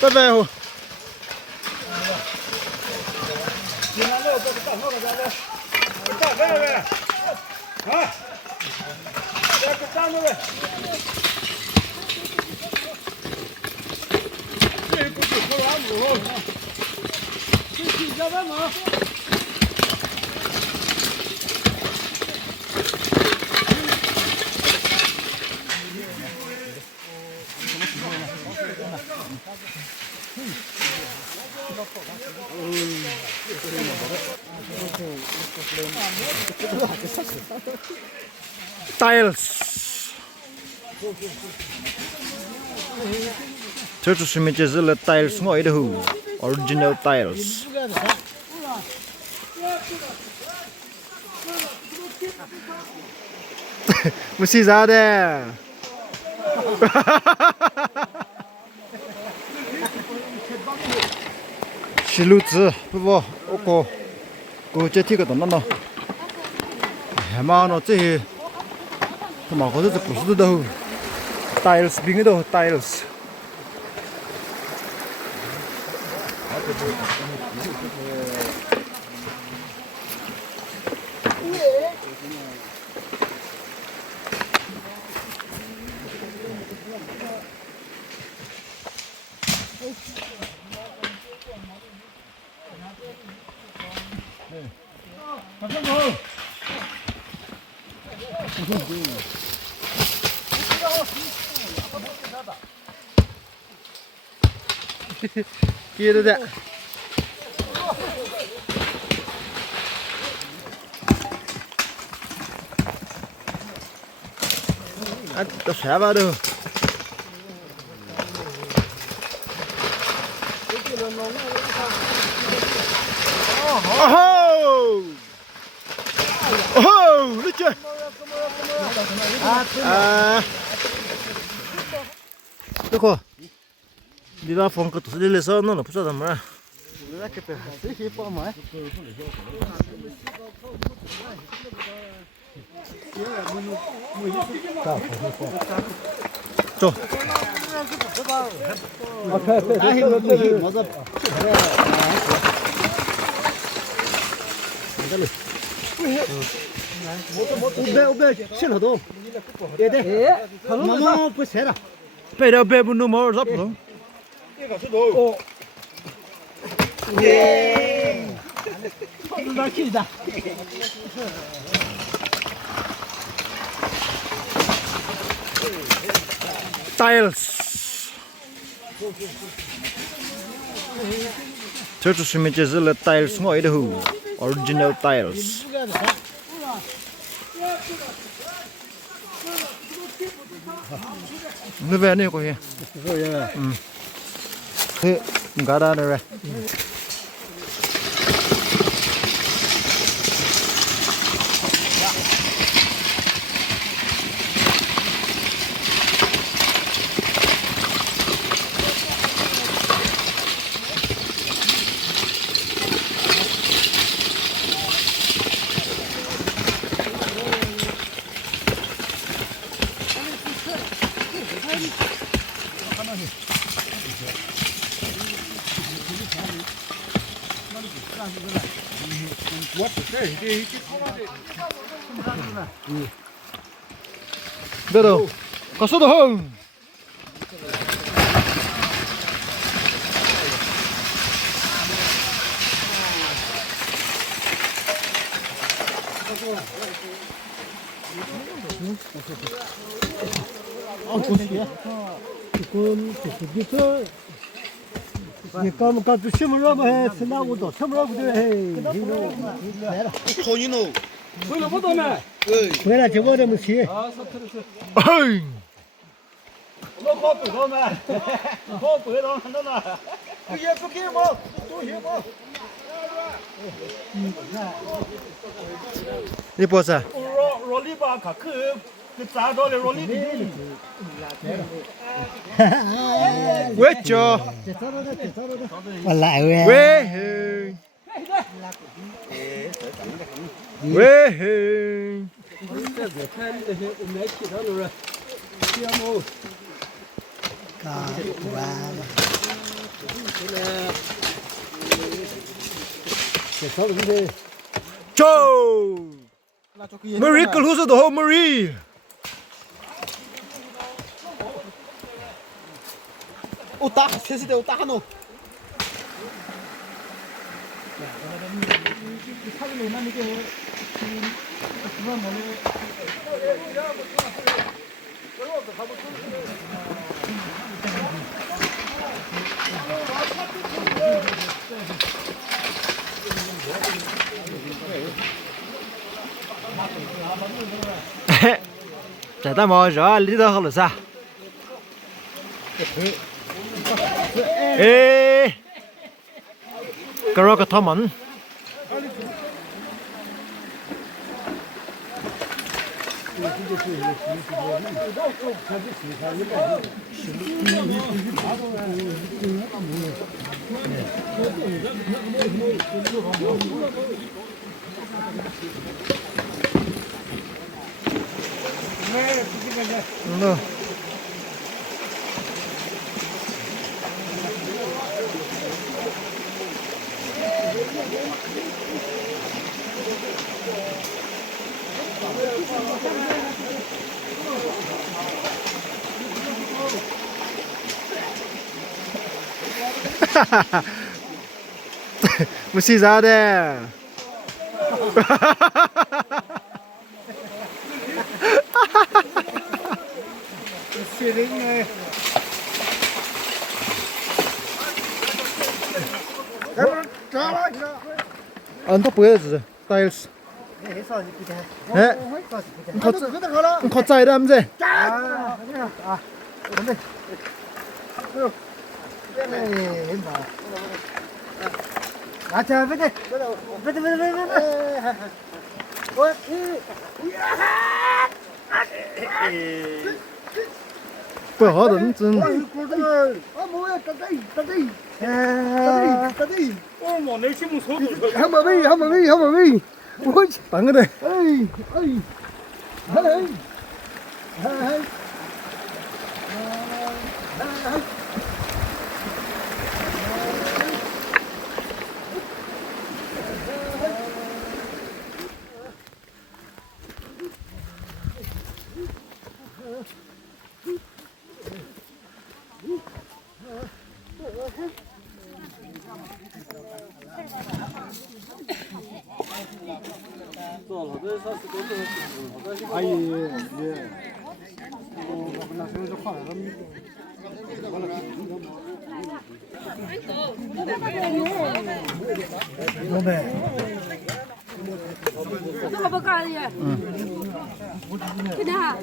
拜拜哦。Tiles. 저쪽 수면 제슬레 tiles ngồi đây hù. Original tiles. Mesti ra đây. 실루즈 뭐 오고 그 제티가 더 나나 해마노 제 마고도 부스도 타일스 빙도 타일스 kia đấy anh tôi sẽ vào được đi chơi देखो đi ra phòng cái tụi đi lên sơn nó là phút sao mà ra cái bể cái gì bỏ mà cho 오베 신호도 예대 마마 부세라 배려 배분도 뭐 잡고 오 예 나키다 tiles 저쪽 수면 제슬레 tiles ngồi đây hù original tiles nó về đây coi kìa thế gà ra đây rồi Biết đâu, có số đồ không? Còn còn tôi xem rồi mà xem nào cũng tốt xem rồi cũng được hey 손이노 손을 못 오네. vậy là chỉ có được một xí 너 코프 그러면 코프 그러면 너나 그게 그게 뭐또 해 뭐. đi bỏ ra 롤리바카 그 자도의 롤리비. quét cho lại rồi quê quê 조 Marie 끌 후서도 호 Marie 오딱 세시대 오딱 하노. 자, 다 먹어줘. 리더 흘러서. 에. 그러고 더먼. 너. Mesti ada. Sering Untuk 보여주세요. 타일스. 네. 걷자 이러면서. 아자 베데 버거든 좀. 아 뭐야 따다이 어머 내 힘은 소도 한마비 뭐지 방그래. 에이 Apa bakal ya? Kenapa?